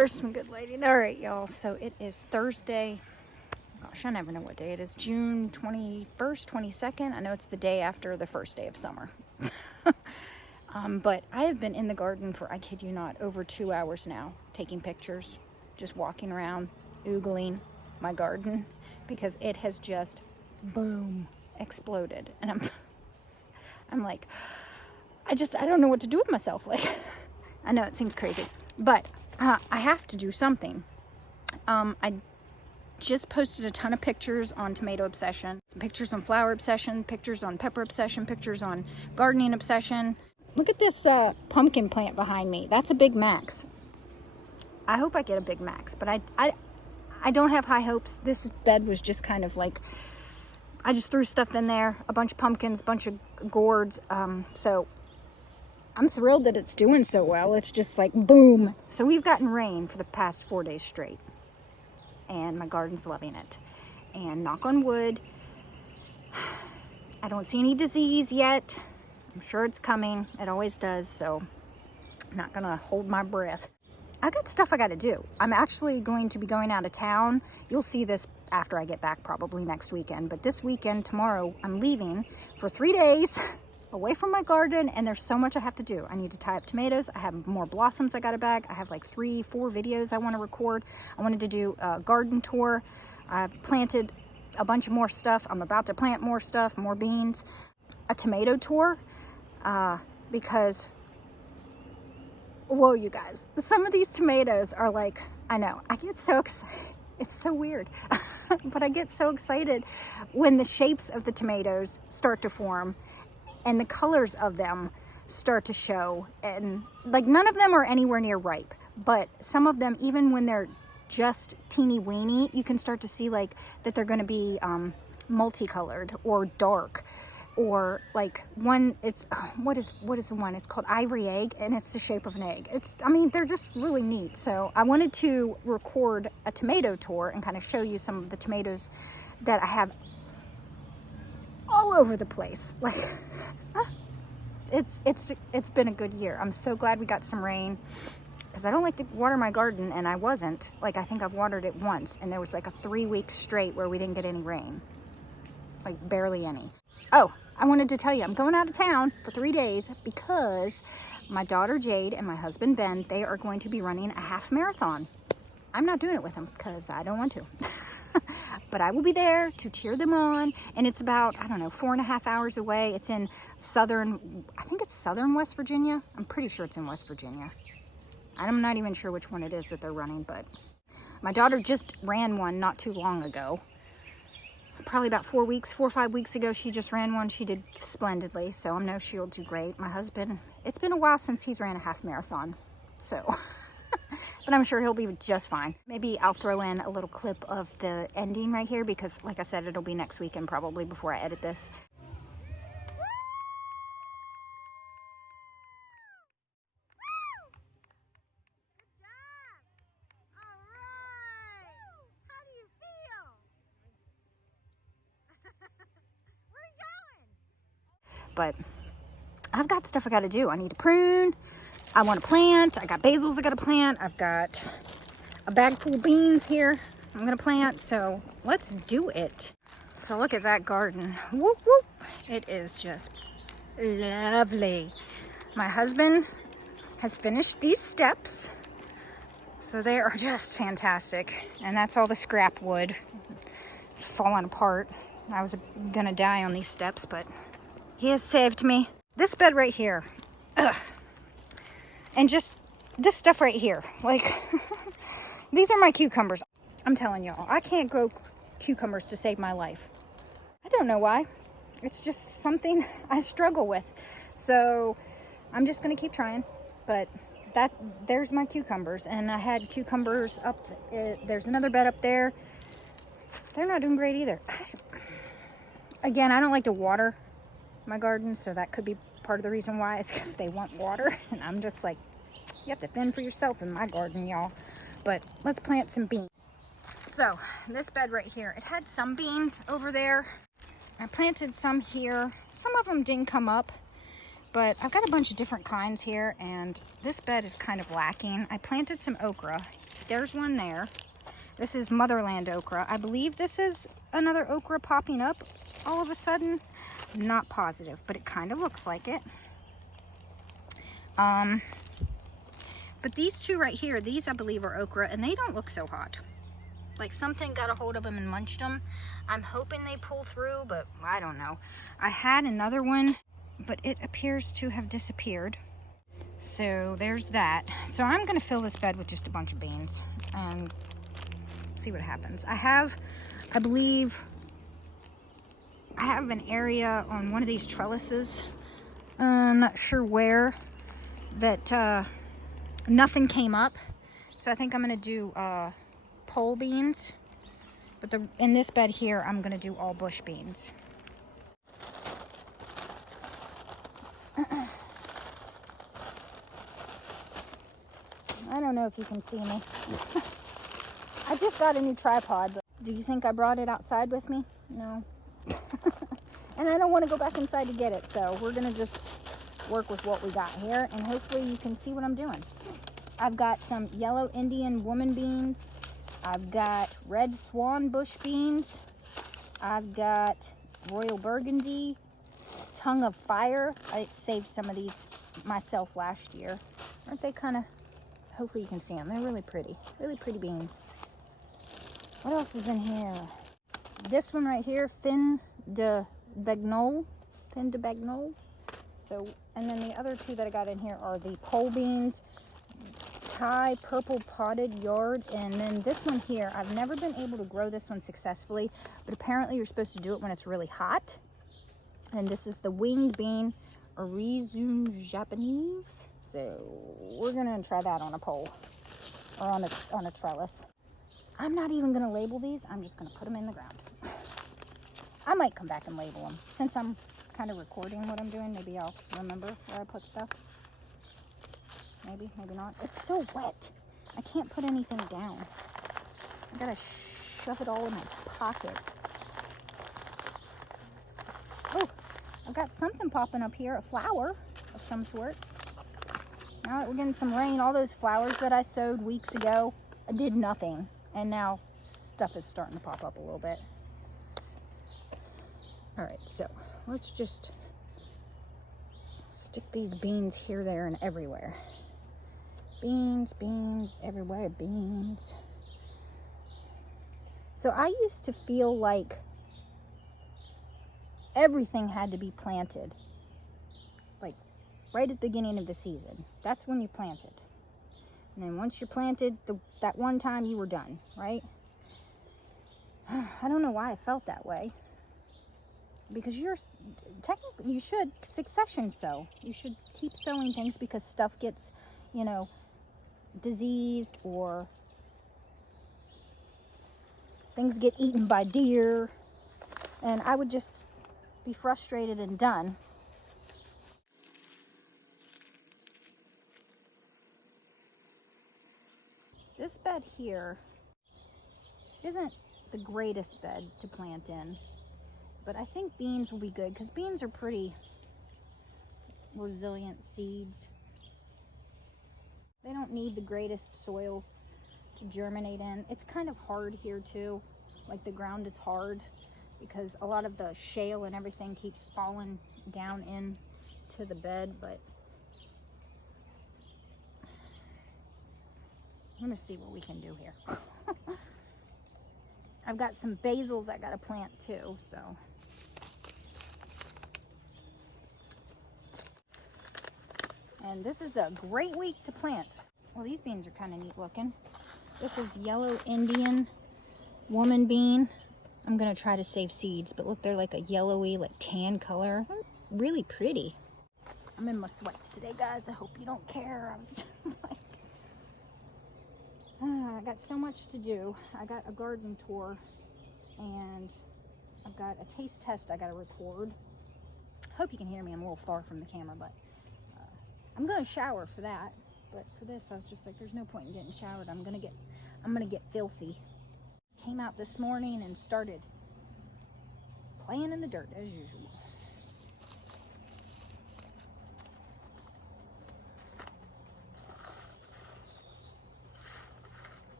Where's some good lighting? All right, y'all. So it is Thursday. Gosh, I never know what day it is. June 21st, 22nd. I know it's the day after the first day of summer. But I have been in the garden for, I kid you not, over 2 hours now, taking pictures, just walking around, oogling my garden, because it has just, boom, exploded. And I'm like, I don't know what to do with myself. Like, I know it seems crazy, but I have to do something. I just posted a ton of pictures on Tomato Obsession, some pictures on Flower Obsession, pictures on Pepper Obsession, pictures on Gardening Obsession. Look at this pumpkin plant behind me. That's a Big Max. I hope I get a Big Max, but I don't have high hopes. This bed was just kind of like, I just threw stuff in there, a bunch of pumpkins, a bunch of gourds. So I'm thrilled that it's doing so well. It's just like boom. So we've gotten rain for the past 4 days straight, and my garden's loving it. And knock on wood, I don't see any disease yet. I'm sure it's coming. It always does. So I'm not gonna hold my breath. I got stuff I gotta do. I'm actually going to be going out of town. You'll see this after I get back, probably next weekend. But this weekend, tomorrow, I'm leaving for 3 days away from my garden, and there's so much I have to do. I need to tie up tomatoes. I have more blossoms I got to bag. I have like 3-4 videos I want to record. I wanted to do a garden tour. I planted a bunch of more stuff. I'm about to plant more stuff, more beans. A tomato tour, because, whoa, you guys, some of these tomatoes are like, I know, I get so excited. It's so weird, but I get so excited when the shapes of the tomatoes start to form and the colors of them start to show. And like, none of them are anywhere near ripe, but some of them, even when they're just teeny weeny, you can start to see like that they're going to be multicolored or dark. Or like one, it's, what is the one? It's called Ivory Egg, and it's the shape of an egg. I mean, they're just really neat. So I wanted to record a tomato tour and kind of show you some of the tomatoes that I have all over the place. Like, it's been a good year. I'm so glad we got some rain, because I don't like to water my garden, and I wasn't. Like, I think I've watered it once, and there was like a 3 weeks straight where we didn't get any rain. Like, barely any. Oh, I wanted to tell you, I'm going out of town for 3 days because my daughter Jade and my husband Ben, they are going to be running a half marathon. I'm not doing it with them because I don't want to. But I will be there to cheer them on. And it's about, I don't know, 4.5 hours away. It's in I think it's southern West Virginia. I'm pretty sure it's in West Virginia. I'm not even sure which one it is that they're running, but my daughter just ran one not too long ago. Probably about 4 or 5 weeks ago, she just ran one. She did splendidly, so I know she'll do great. My husband, it's been a while since he's ran a half marathon, so, but I'm sure he'll be just fine. Maybe I'll throw in a little clip of the ending right here, because like I said, it'll be next weekend probably before I edit this. But I've got stuff I got to do. I need to prune. I want to plant. I got basils I got to plant. I've got a bag full of beans here I'm going to plant. So let's do it. So look at that garden. Whoop, whoop. It is just lovely. My husband has finished these steps. So they are just fantastic. And that's all the scrap wood. It's falling apart. I was going to die on these steps, but he has saved me. This bed right here. Ugh. And just this stuff right here. Like, these are my cucumbers. I'm telling y'all, I can't grow cucumbers to save my life. I don't know why. It's just something I struggle with. So I'm just gonna keep trying. But there's my cucumbers. And I had cucumbers up, there's another bed up there. They're not doing great either. Again, I don't like to water my garden, so that could be part of the reason why, is because they want water, and I'm just like, you have to fend for yourself in my garden, y'all. But let's plant some beans. So this bed right here, it had some beans over there. I planted some here. Some of them didn't come up, but I've got a bunch of different kinds here, and this bed is kind of lacking. I planted some okra there's one there. This is motherland okra. I believe this is another okra popping up all of a sudden. I'm not positive, but it kind of looks like it. But these two right here, these I believe are okra, and they don't look so hot. Like something got a hold of them and munched them. I'm hoping they pull through, but I don't know. I had another one, but it appears to have disappeared. So there's that. So I'm gonna fill this bed with just a bunch of beans and see what happens. I believe I have an area on one of these trellises, I'm not sure where, that nothing came up. So I think I'm gonna do pole beans, but in this bed here, I'm gonna do all bush beans. I don't know if you can see me. I just got a new tripod, but do you think I brought it outside with me? No. And I don't want to go back inside to get it, so we're gonna just work with what we got here, and hopefully you can see what I'm doing. I've got some yellow Indian woman beans. I've got red swan bush beans. I've got royal burgundy, tongue of fire. I saved some of these myself last year. Aren't they kind of, hopefully you can see them. They're really pretty beans. What else is in here? This one right here, fin de bagnole. So, and then the other two that I got in here are the pole beans, Thai purple potted yard, and then this one here, I've never been able to grow this one successfully, but apparently you're supposed to do it when it's really hot. And this is the winged bean, Orizu Japanese. So we're gonna try that on a pole, or on a trellis. I'm not even gonna label these, I'm just gonna put them in the ground. I might come back and label them. Since I'm kind of recording what I'm doing, maybe I'll remember where I put stuff. Maybe, maybe not. It's so wet. I can't put anything down. I gotta shove it all in my pocket. Oh, I've got something popping up here, a flower of some sort. Now that we're getting some rain, all those flowers that I sowed weeks ago did nothing. And now stuff is starting to pop up a little bit. All right, so let's just stick these beans here, there, and everywhere. Beans, beans, everywhere, beans. So I used to feel like everything had to be planted, like right at the beginning of the season. That's when you planted. And then once you planted, that one time you were done, right? I don't know why I felt that way. Because technically, you should succession sow. You should keep sowing things because stuff gets, you know, diseased, or things get eaten by deer. And I would just be frustrated and done. This bed here isn't the greatest bed to plant in. But I think beans will be good because beans are pretty resilient seeds. They don't need the greatest soil to germinate in. It's kind of hard here too. Like the ground is hard because a lot of the shale and everything keeps falling down into the bed. But I'm gonna see what we can do here. I've got some basils I gotta plant too, so. And this is a great week to plant. Well, these beans are kind of neat looking. This is yellow Indian woman bean. I'm gonna try to save seeds, but look, they're like a yellowy, like tan color. Really pretty. I'm in my sweats today, guys. I hope you don't care. I was just like, I got so much to do. I got a garden tour, and I've got a taste test I gotta record. Hope you can hear me. I'm a little far from the camera, but I'm gonna shower for that. But for this, I was just like, there's no point in getting showered. I'm gonna get filthy. Came out this morning and started playing in the dirt as usual.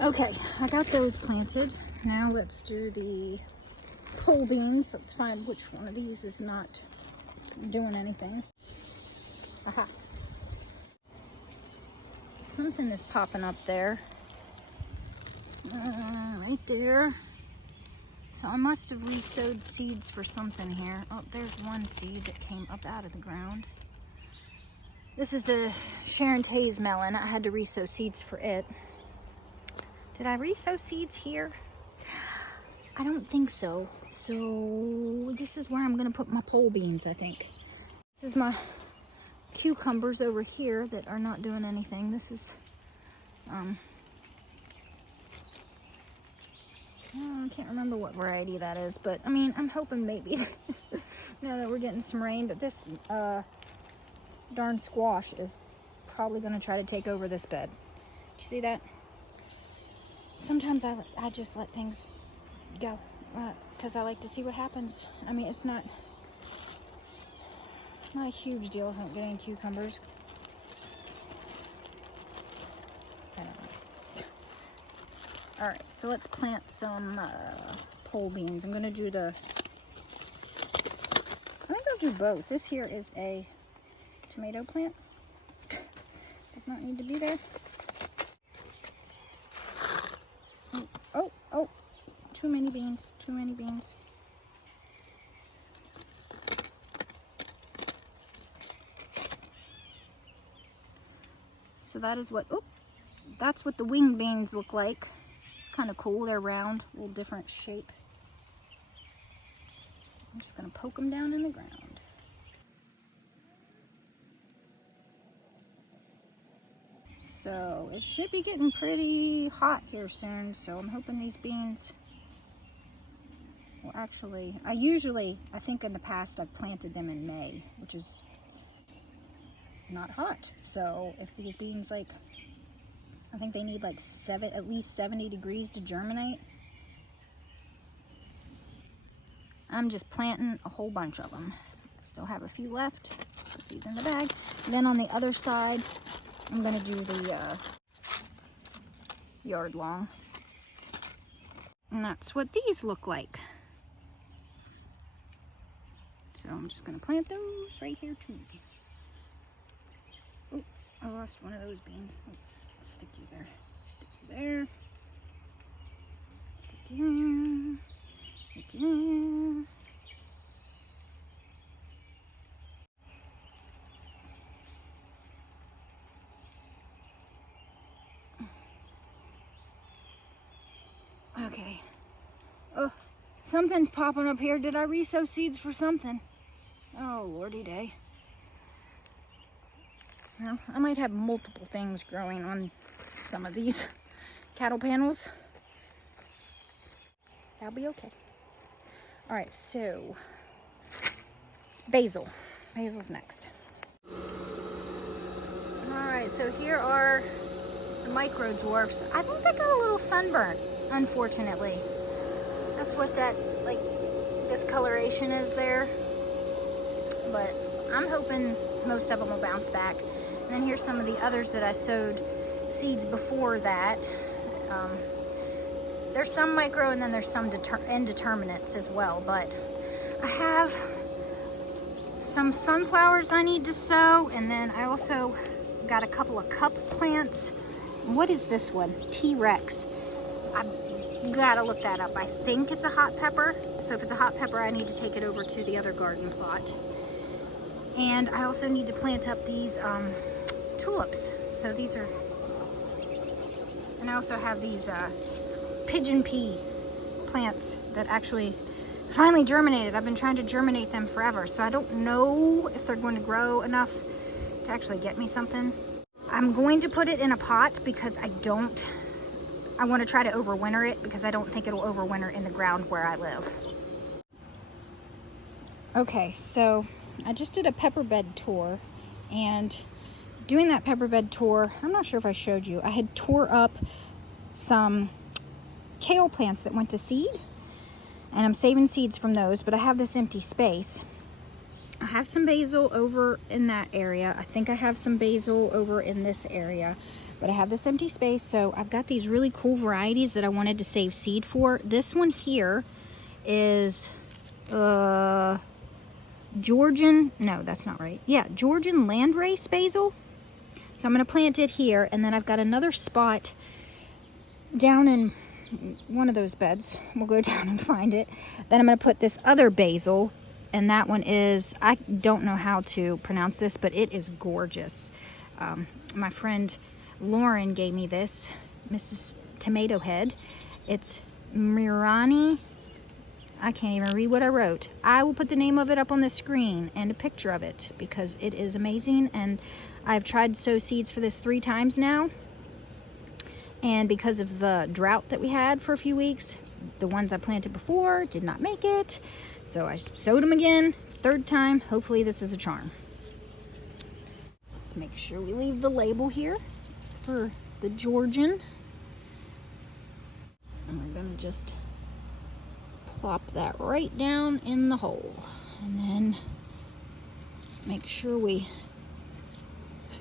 Okay, I got those planted. Now let's do the pole beans. Let's find which one of these is not doing anything. Aha. Something is popping up there. Right there. So I must have re-sowed seeds for something here. Oh, there's one seed that came up out of the ground. This is the Sharon Taze melon. I had to re-sow seeds for it. Did I re-sow seeds here? I don't think so. So this is where I'm gonna put my pole beans, I think. This is my cucumbers over here that are not doing anything. This is, I can't remember what variety that is, but I mean, I'm hoping maybe now that we're getting some rain, but this darn squash is probably gonna try to take over this bed. Did you see that? Sometimes I just let things go because I like to see what happens. I mean, it's not a huge deal if I'm getting cucumbers. I don't know. All right, so let's plant some pole beans. I'm gonna do I think I'll do both. This here is a tomato plant. Does not need to be there. Oh, too many beans, too many beans. So that is that's what the wing beans look like. It's kind of cool, they're round, a little different shape. I'm just gonna poke them down in the ground. So it should be getting pretty hot here soon, so I'm hoping these beans will actually, I think in the past I've planted them in May, which is not hot. So if these beans, like, I think they need like at least 70 degrees to germinate. I'm just planting a whole bunch of them. Still have a few left. Put these in the bag. And then on the other side, I'm gonna do the yard long. And that's what these look like. So I'm just gonna plant those right here too. Oh, I lost one of those beans. Let's stick you there. Stick you there. Stick you there. Stick you there. Okay. Oh, something's popping up here. Did I re-sow seeds for something? Oh, lordy day. Well, I might have multiple things growing on some of these cattle panels. That'll be okay. All right, so basil. Basil's next. All right, so here are the micro dwarfs. I think they got a little sunburn, unfortunately. That's what that, like, discoloration is there. But I'm hoping most of them will bounce back. And then here's some of the others that I sowed seeds before that. There's some micro and then there's some indeterminates as well. But I have some sunflowers I need to sow. And then I also got a couple of cup plants. What is this one? T-Rex. I've got to look that up. I think it's a hot pepper. So if it's a hot pepper, I need to take it over to the other garden plot. And I also need to plant up these tulips. So these are, and I also have these pigeon pea plants that actually finally germinated. I've been trying to germinate them forever. So I don't know if they're going to grow enough to actually get me something. I'm going to put it in a pot because I want to try to overwinter it because I don't think it'll overwinter in the ground where I live. Okay, so I just did a pepper bed tour, and doing that pepper bed tour, I'm not sure if I showed you, I had tore up some kale plants that went to seed, and I'm saving seeds from those, but I have this empty space. I have some basil over in that area. I think I have some basil over in this area, But I have this empty space, so I've got these really cool varieties that I wanted to save seed for. This one here is Georgian, no, that's not right. Yeah, Georgian landrace basil. So I'm going to plant it here, and then I've got another spot down in one of those beds. We'll go down and find it. Then I'm going to put this other basil, and that one is, I don't know how to pronounce this, but it is gorgeous. My friend Lauren gave me this, Mrs. Tomato Head. It's Mirani. I can't even read what I wrote. I will put the name of it up on the screen and a picture of it because it is amazing. And I've tried to sow seeds for this 3 times now. And because of the drought that we had for a few weeks, the ones I planted before did not make it. So I sowed them again, 3rd time. Hopefully this is a charm. Let's make sure we leave the label here for the Georgian. And we're gonna just plop that right down in the hole. And then make sure we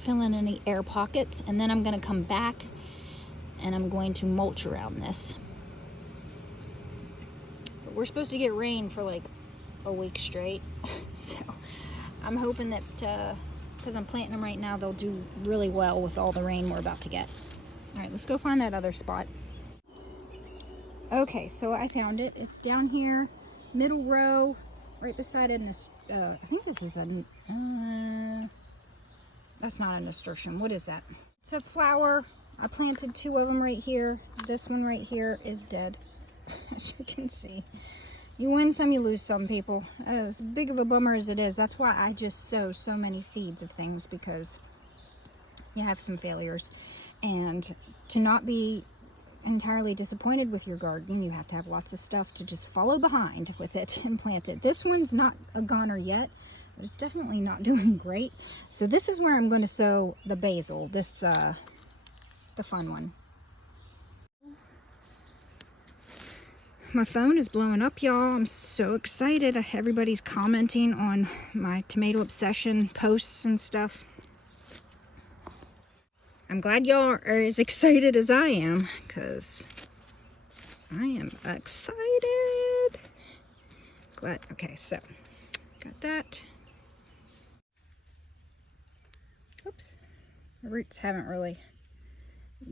fill in any air pockets. And then I'm gonna come back and I'm going to mulch around this. But we're supposed to get rain for like a week straight. So I'm hoping that, because I'm planting them right now, they'll do really well with all the rain we're about to get. All right, let's go find that other spot. Okay, so I found it. It's down here, middle row, right beside it. I think this is a, that's not a nasturtium. What is that? It's a flower. I planted 2 of them right here. This one right here is dead, as you can see. You win some, you lose some, people. As big of a bummer as it is, that's why I just sow so many seeds of things, because you have some failures. And to not be entirely disappointed with your garden, you have to have lots of stuff to just follow behind with it and plant it. This one's not a goner yet, but it's definitely not doing great. So this is where I'm going to sow the basil, this the fun one. My phone is blowing up, y'all. I'm so excited. Everybody's commenting on my tomato obsession posts and stuff. I'm glad y'all are as excited as I am, because I am excited. Glad. Okay, so got that. Oops. The roots haven't really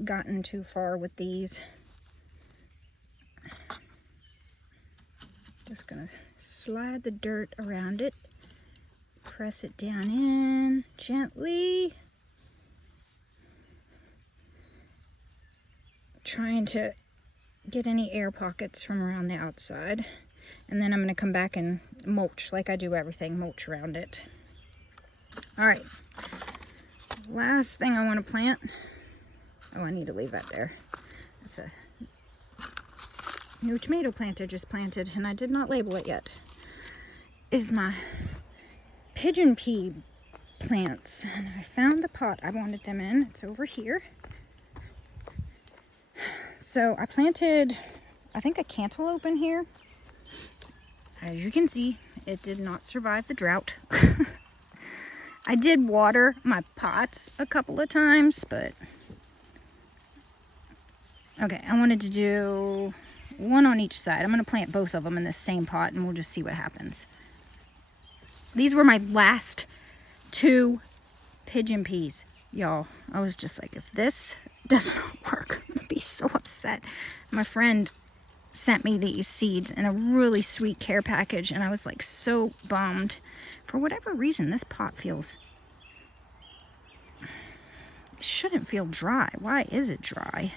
gotten too far with these. Just gonna slide the dirt around it, press it down in gently, trying to get any air pockets from around the outside. And then I'm gonna come back and mulch like I do everything, mulch around it. All right, last thing I want to plant. Oh, I need to leave that there. That's a new tomato plant I just planted, and I did not label it yet. Is my pigeon pea plants. And I found the pot I wanted them in. It's over here. So I planted, I think, a cantaloupe in here. As you can see, it did not survive the drought. I did water my pots a couple of times, but okay, I wanted to do one on each side. I'm going to plant both of them in the same pot, and we'll just see what happens. These were my last 2 pigeon peas, y'all. I was just like, if this does not work, I'm going to be so upset. My friend sent me these seeds in a really sweet care package, and I was like so bummed. For whatever reason, this pot feels, it shouldn't feel dry. Why is it dry?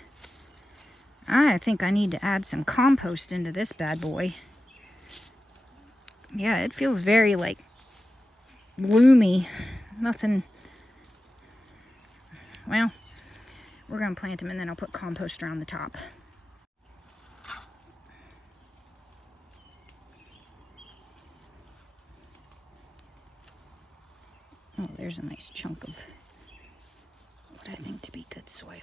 I think I need to add some compost into this bad boy. Yeah, it feels very like gloomy. Nothing. Well, we're gonna plant them and then I'll put compost around the top. Oh, there's a nice chunk of what I think to be good soil.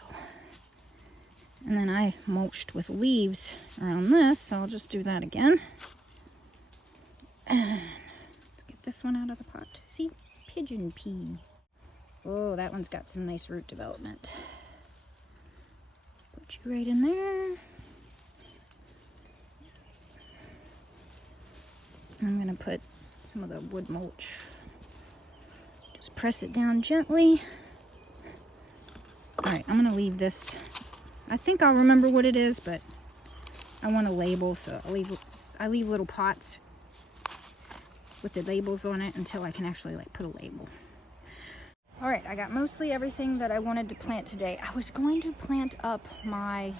And then I mulched with leaves around this, so I'll just do that again. And let's get this one out of the pot. See? Pigeon pea. Oh, that one's got some nice root development. Put you right in there. I'm gonna put some of the wood mulch. Just press it down gently. All right, I'm gonna leave this. I think I'll remember what it is, but I want a label, so I leave little pots with the labels on it until I can actually like put a label. All right, I got mostly everything that I wanted to plant today. I was going to plant up my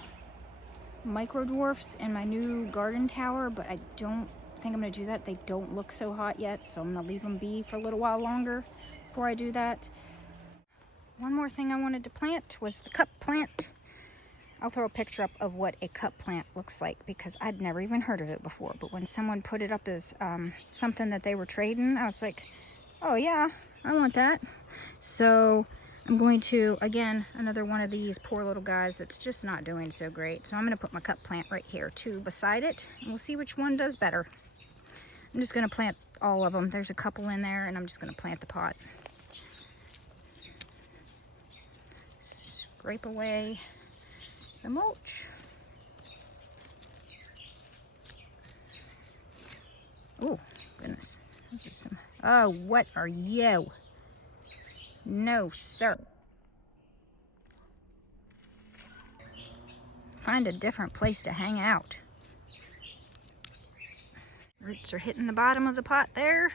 micro dwarfs in my new garden tower, but I don't think I'm gonna do that. They don't look so hot yet, so I'm gonna leave them be for a little while longer before I do that. One more thing I wanted to plant was the cup plant. I'll throw a picture up of what a cup plant looks like because I'd never even heard of it before. But when someone put it up as something that they were trading, I was like, oh yeah, I want that. So I'm going to, again, another one of these poor little guys that's just not doing so great. So I'm going to put my cup plant right here too beside it. And we'll see which one does better. I'm just going to plant all of them. There's a couple in there and I'm just going to plant the pot. Scrape away the mulch. Oh, goodness. This is some... Oh, what are you? No, sir. Find a different place to hang out. Roots are hitting the bottom of the pot there.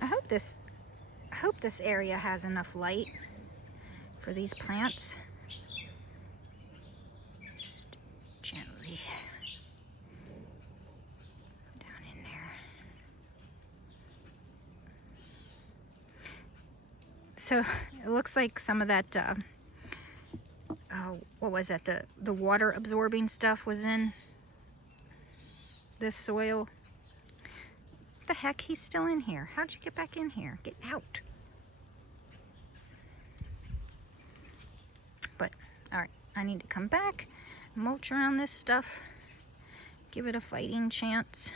I hope this area has enough light for these plants. Just gently down in there. So it looks like some of that, what was that? The water absorbing stuff was in this soil. What the heck? He's still in here. How'd you get back in here? Get out. But, all right, I need to come back, mulch around this stuff, give it a fighting chance.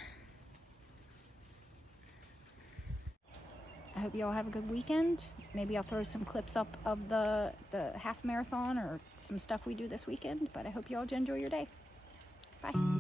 I hope you all have a good weekend. Maybe I'll throw some clips up of the half marathon or some stuff we do this weekend, but I hope you all enjoy your day. Bye.